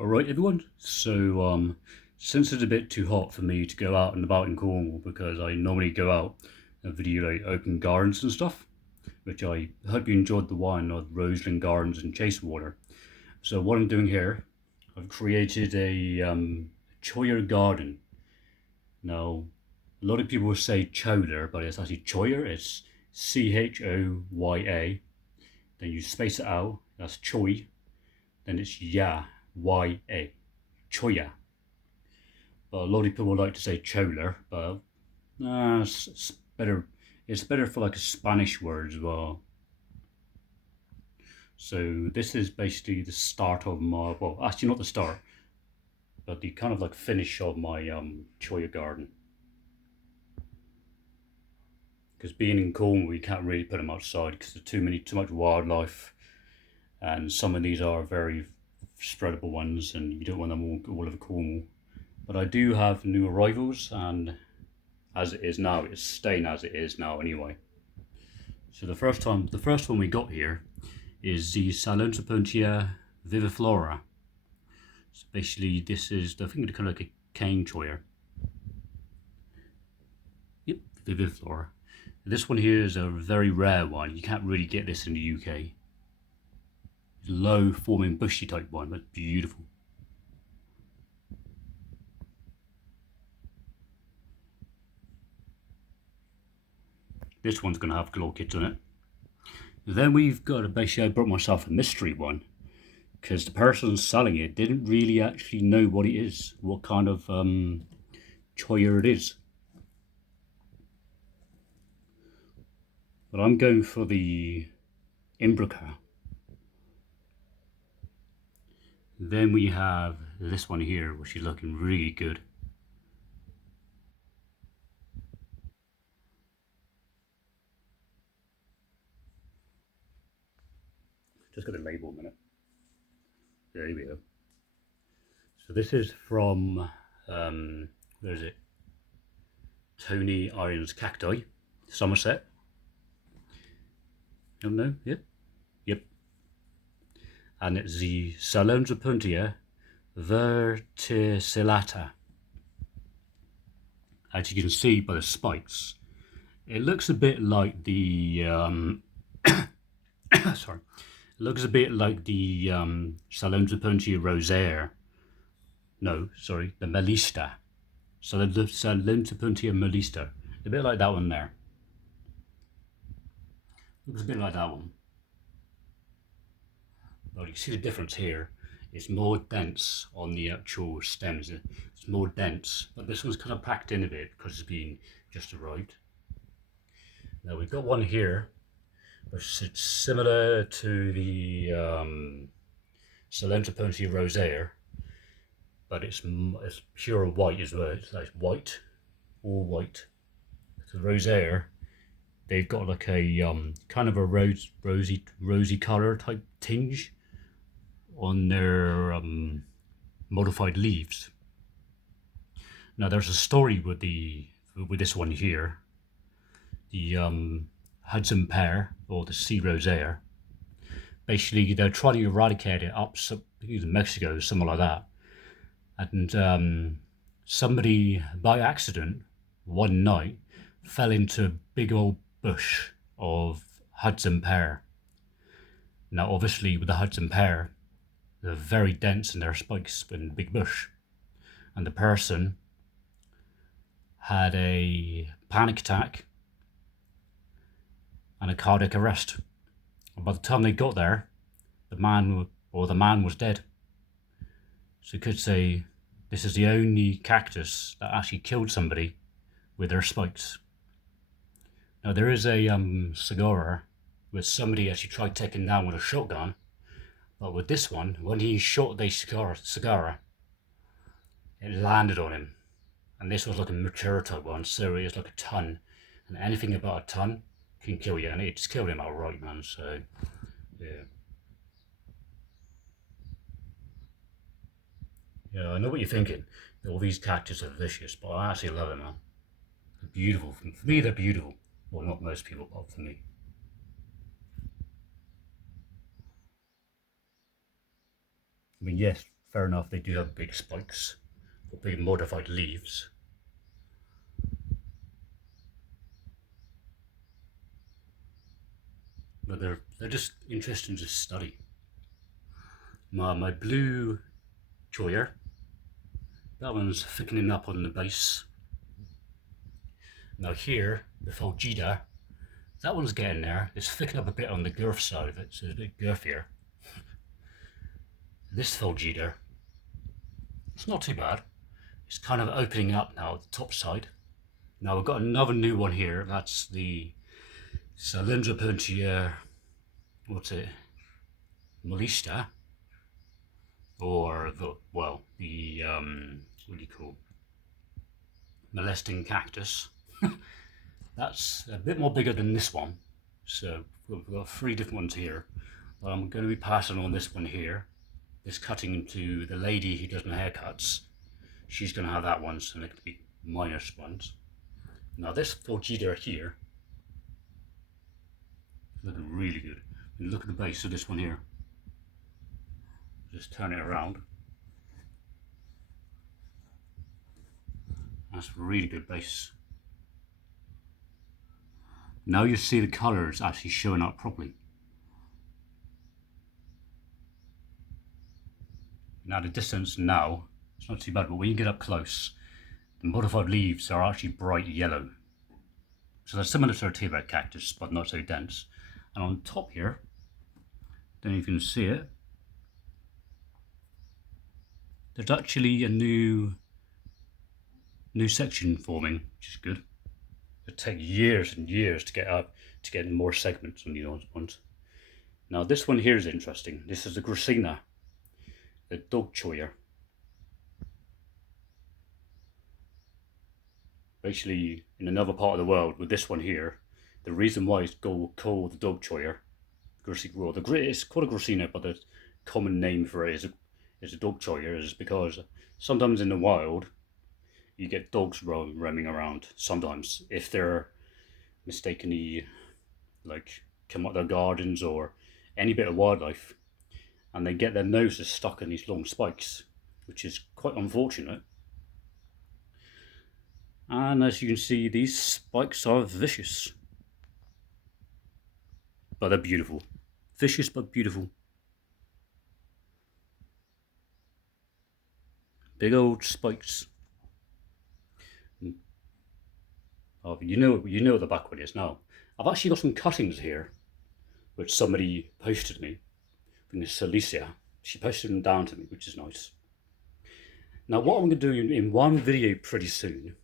Alright everyone, so since it's a bit too hot for me to go out and about in Cornwall, because I normally go out and video like open gardens and stuff, which I hope you enjoyed the one of Roseland Gardens and Chasewater. So what I'm doing here, I've created a Cholla garden. Now, a lot of people will say Cholla, but it's actually Cholla. It's Choya. Then you space it out, that's Choi. Then it's Y-A, Cholla. But a lot of people like to say Chola, but it's better. It's better for like a Spanish word as well. So this is basically the start of my, well, actually not the start, but the kind of like finish of my Cholla garden. Because being in Cornwall, we can't really put them outside because there's too much wildlife, and some of these are very spreadable ones, and you don't want them all over Cornwall. But I do have new arrivals, and as it is now, it's staying as it is now anyway. So the first one we got here is the Salonsapuntia viviflora. So basically, this is, I think it's kind of like a cane cholla. Yep, viviflora. This one here is a very rare one. You can't really get this in the UK. It's a low forming bushy type one, but beautiful. This one's going to have orchids on it. Then we've got, basically I brought myself a mystery one, because the person selling it didn't really actually know what it is, what kind of cholla it is. But I'm going for the Imbrica. Then we have this one here, which is looking really good. Just got the label a minute. There we go. So this is from, where is it? Tony Irons Cacti, Somerset. Don't know? Yep. Yep. And it's the Salonsapuntia verticillata. As you can see by the spikes, it looks a bit like the sorry, it looks a bit like the Salonsapuntia rosea. No, sorry, the melista. Salonsapuntia melista. A bit like that one there. Looks a bit like that one. Well, you can see the difference here. It's more dense on the actual stems. It's more dense, but this one's kind of packed in a bit because it's been just arrived. Now we've got one here, which is similar to the Salonsapuntia rosea, but it's pure white as well. It's like white, all white. So the rosea, they've got like a kind of a rosy color type tinge on their modified leaves. Now there's a story with this one here, the Hudson pear or the sea rosea. Basically, they're trying to eradicate it up in Mexico, something like that, and somebody by accident one night fell into a big old bush of Hudson pear. Now, obviously, with the Hudson pear, they're very dense in their spikes in the big bush, and the person had a panic attack and a cardiac arrest. And by the time they got there, the man was dead. So you could say this is the only cactus that actually killed somebody with their spikes. Now there is a cigar where somebody actually tried taking down with a shotgun, but with this one, when he shot the cigar, it landed on him. And this was like a mature type one, so it was like a ton. And anything about a ton can kill you, and it just killed him outright, man. So, yeah. Yeah, I know what you're thinking. All these cactus are vicious, but I actually love them, man. They're beautiful. For me, they're beautiful. Well, not most people, but for me. I mean, yes, Fair enough, they do have big spikes or big modified leaves. But they're just interesting to study. My blue Cholla, that one's thickening up on the base. Now here, the Fulgida, that one's getting there. It's thickening up a bit on the girth side of it, so it's a bit girthier. This Fulgida, it's not too bad. It's kind of opening up now at the top side. Now we've got another new one here. That's the Cylindropuntia, what's it? Molista, or the what do you call, molesting cactus. That's a bit more bigger than this one. So we've got 3 different ones here. But I'm going to be passing on this one here. This cutting to the lady who does my haircuts. She's going to have that one, so they're going to be minor ones. Now this Fulgida here, looking really good. And look at the base of this one here. Just turn it around. That's really good base. Now you see the colours actually showing up properly. Now the distance now, it's not too bad, but when you get up close, the modified leaves are actually bright yellow. So they're similar to a Tibet cactus, but not so dense. And on top here, don't know if you can see it, there's actually a new section forming, which is good. It take years and years to get up to get more segments on these ones. Now this one here is interesting. This is the Gracina, the dog Cholla. Basically, in another part of the world, with this one here, the reason why it's called the dog Cholla, it's called a Gracina, but the common name for it is a dog Cholla, is because sometimes in the wild, you get dogs roaming around. Sometimes, if they're mistakenly come out their gardens or any bit of wildlife, and they get their noses stuck in these long spikes, which is quite unfortunate. And as you can see, these spikes are vicious, but they're beautiful. Vicious but beautiful. Big old spikes. Oh, you know what the back one is now. I've actually got some cuttings here, which somebody posted me. I think it's Celicia. She posted them down to me, which is nice. Now what I'm going to do in one video pretty soon,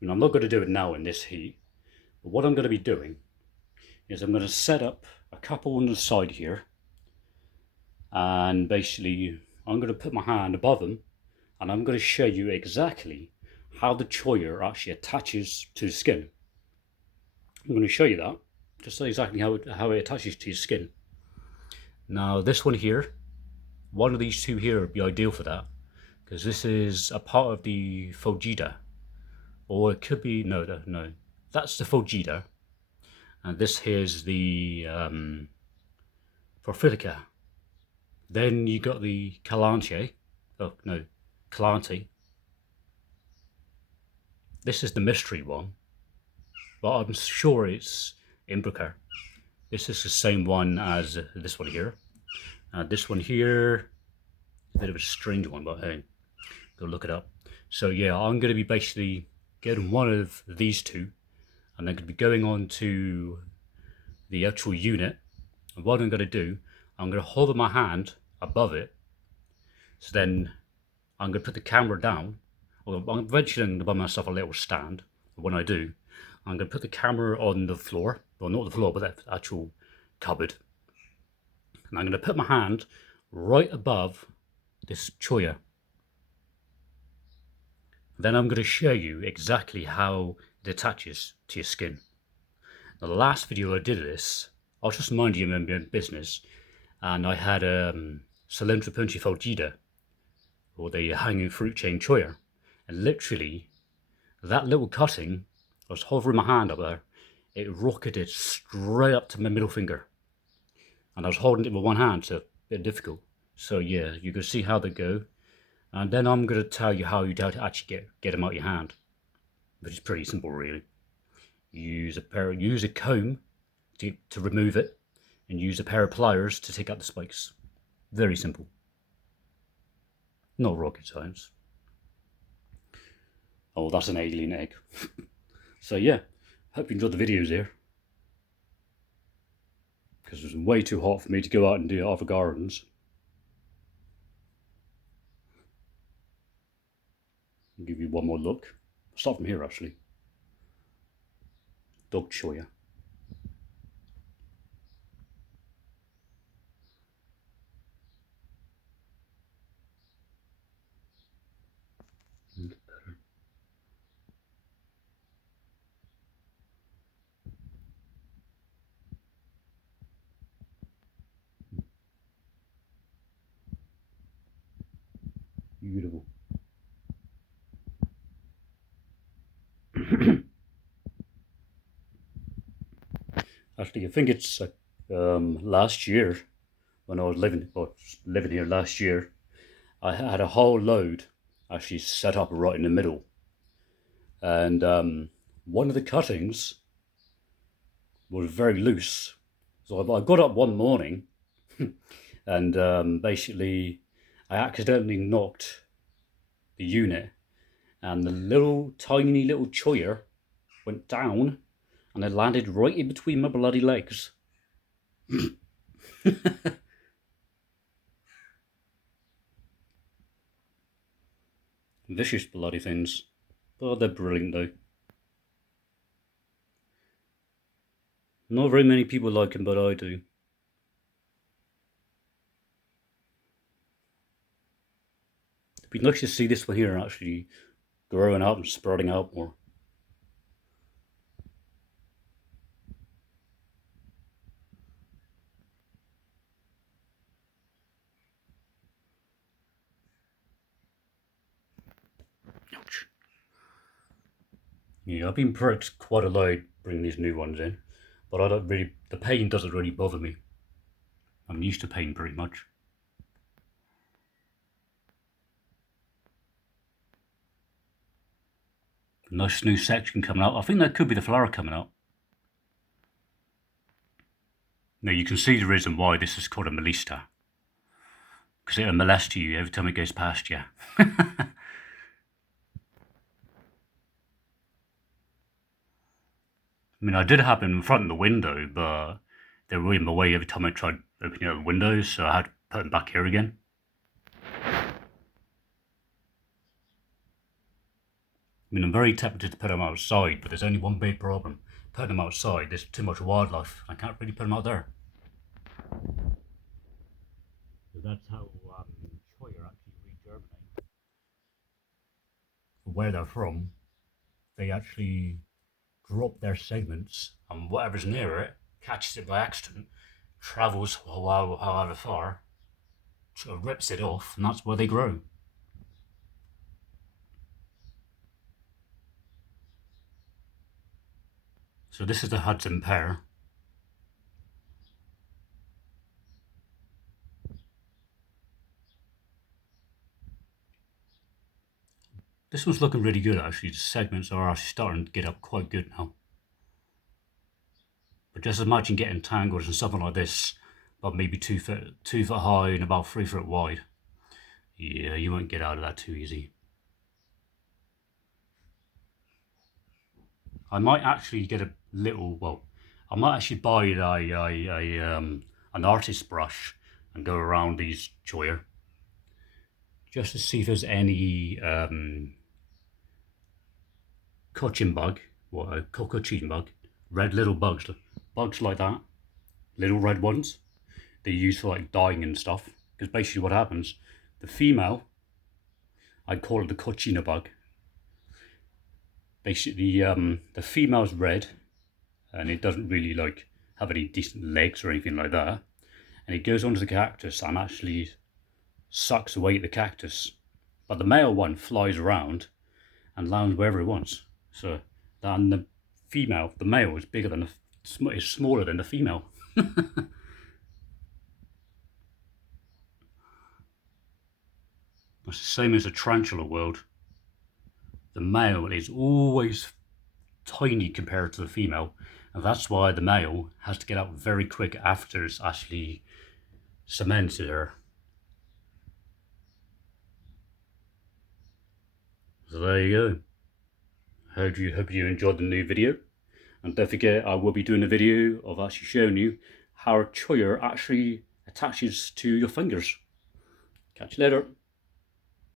and I'm not going to do it now in this heat, but what I'm going to be doing is I'm going to set up a couple on the side here, and basically I'm going to put my hand above them, and I'm going to show you exactly how the Cholla actually attaches to the skin. I'm going to show you that, just exactly how it attaches to your skin. Now this one here, one of these two here would be ideal for that, because this is a part of the Fulgida, or it could be, no, that's the Fulgida, and this here's the Forfilica. Then you got the Calante. This is the mystery one, but I'm sure it's Imbrica. This is the same one as this one here. This one here, a bit of a strange one, but hey, go look it up. So yeah, I'm going to be basically getting one of these two, and then going to be going on to the actual unit. And what I'm going to do, I'm going to hover my hand above it. So then I'm going to put the camera down. Well, I'm eventually going to buy myself a little stand. But when I do, I'm going to put the camera on the floor. Well, not the floor, but the actual cupboard. And I'm going to put my hand right above this Cholla. Then I'm going to show you exactly how it attaches to your skin. Now, the last video I did of this, I was just minding my own business, and I had a Cylindropuntia fulgida, or the hanging fruit chain Cholla, and literally that little cutting, I was hovering my hand up there, it rocketed straight up to my middle finger, and I was holding it with one hand, so a bit difficult. So yeah, you can see how they go. And then I'm going to tell you how you'd actually get them out your hand, which is pretty simple really. Use a comb to remove it, and use a pair of pliers to take out the spikes. Very simple. Not rocket science. Oh, that's an alien egg. So yeah, hope you enjoyed the videos here. Because it was way too hot for me to go out and do other gardens. I'll give you one more look. I'll start from here actually. Dog Cholla. Beautiful. Actually, I think it's last year when I was living here last year. I had a whole load actually set up right in the middle, and one of the cuttings was very loose. So I got up one morning, and basically I accidentally knocked the unit, and the little tiny little choyer went down, and it landed right in between my bloody legs. Vicious bloody things. Oh, they're brilliant though. Not very many people like them, but I do. It'd be nice to see this one here actually growing out and sprouting out more. Ouch. Yeah, I've been pricked quite a lot bringing these new ones in, but I don't really, the pain doesn't really bother me. I'm used to pain pretty much. Nice new section coming out. I think that could be the flower coming out. Now you can see the reason why this is called a molester. Because it'll molest you every time it goes past you. I mean, I did have them in front of the window, but they were in my way every time I tried opening up the windows, so I had to put them back here again. I mean, I'm very tempted to put them outside, but there's only one big problem. Putting them outside, there's too much wildlife. I can't really put them out there. So that's how choy are actually regerminate. Where they're from, they actually drop their segments, and whatever's near it catches it by accident, travels however far, sort of rips it off, and that's where they grow. So this is the Hudson pear. This one's looking really good actually. The segments are actually starting to get up quite good now. But just imagine getting tangles and something like this, about maybe 2 foot high and about 3 foot wide. Yeah, you won't get out of that too easy. I might actually get a little, well, I might actually buy an artist brush and go around these choyer just to see if there's any cochin bug, what a cochin bug, red little bugs like that, little red ones. They use for like dyeing and stuff. Because basically what happens, the female, I'd call it the cochina bug. Basically, the female's red, and it doesn't really like have any decent legs or anything like that. And it goes onto the cactus and actually sucks away at the cactus. But the male one flies around and lands wherever it wants. So then the female, the male is bigger than is smaller than the female. It's the same as the tarantula world. The male is always tiny compared to the female, and that's why the male has to get out very quick after it's actually cemented her. So there you go. Hope you enjoyed the new video. And don't forget, I will be doing a video of actually showing you how a cholla actually attaches to your fingers. Catch you later.